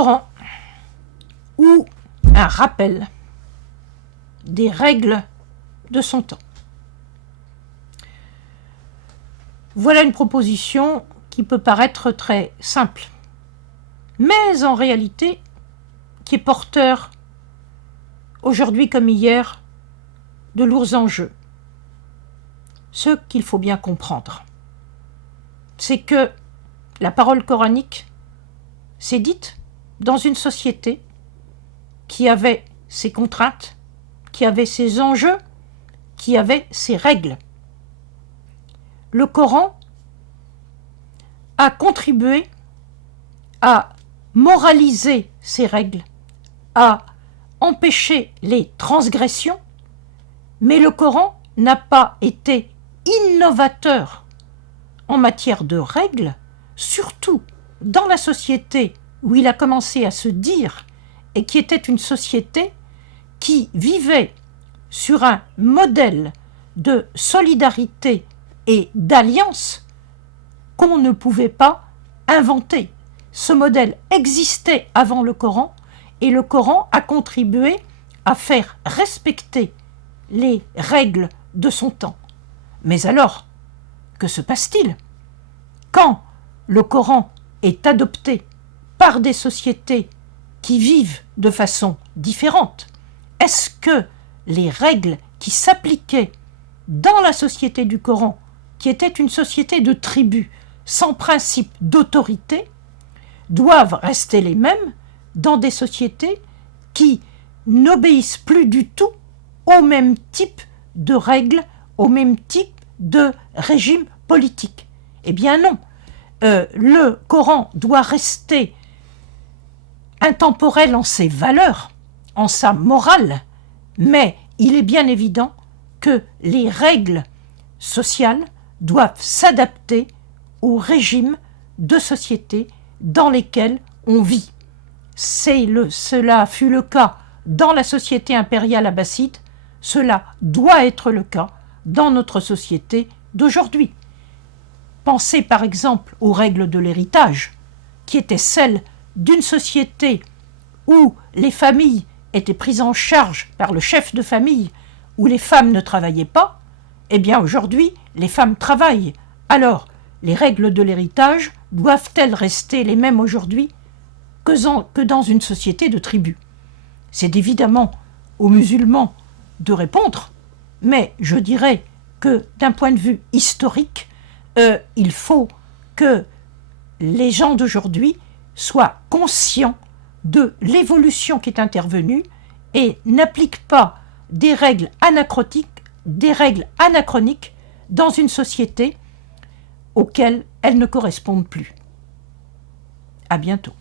Coran ou un rappel des règles de son temps. Voilà une proposition qui peut paraître très simple, mais en réalité qui est porteur, aujourd'hui comme hier, de lourds enjeux. Ce qu'il faut bien comprendre, c'est que la parole coranique s'est dite dans une société qui avait ses contraintes, qui avait ses enjeux, qui avait ses règles. Le Coran a contribué à moraliser ces règles, à empêcher les transgressions, mais le Coran n'a pas été innovateur en matière de règles, surtout dans la société où il a commencé à se dire et qui était une société qui vivait sur un modèle de solidarité et d'alliance qu'on ne pouvait pas inventer. Ce modèle existait avant le Coran et le Coran a contribué à faire respecter les règles de son temps. Mais alors, que se passe-t-il quand le Coran est adopté par des sociétés qui vivent de façon différente? Est-ce que les règles qui s'appliquaient dans la société du Coran, qui était une société de tribus, sans principe d'autorité, doivent rester les mêmes dans des sociétés qui n'obéissent plus du tout au même type de règles, au même type de régime politique? Eh bien non, le Coran doit rester intemporel en ses valeurs, en sa morale, mais il est bien évident que les règles sociales doivent s'adapter au régime de société dans lesquels on vit. Cela fut le cas dans la société impériale abbasside, cela doit être le cas dans notre société d'aujourd'hui. Pensez par exemple aux règles de l'héritage, qui étaient celles d'une société où les familles étaient prises en charge par le chef de famille, où les femmes ne travaillaient pas. Eh bien aujourd'hui, les femmes travaillent. Alors, les règles de l'héritage doivent-elles rester les mêmes aujourd'hui que dans une société de tribus? C'est évidemment aux musulmans de répondre, mais je dirais que d'un point de vue historique, il faut que les gens d'aujourd'hui soient conscients de l'évolution qui est intervenue et n'appliquent pas des règles anachroniques dans une société auxquelles elles ne correspondent plus. À bientôt.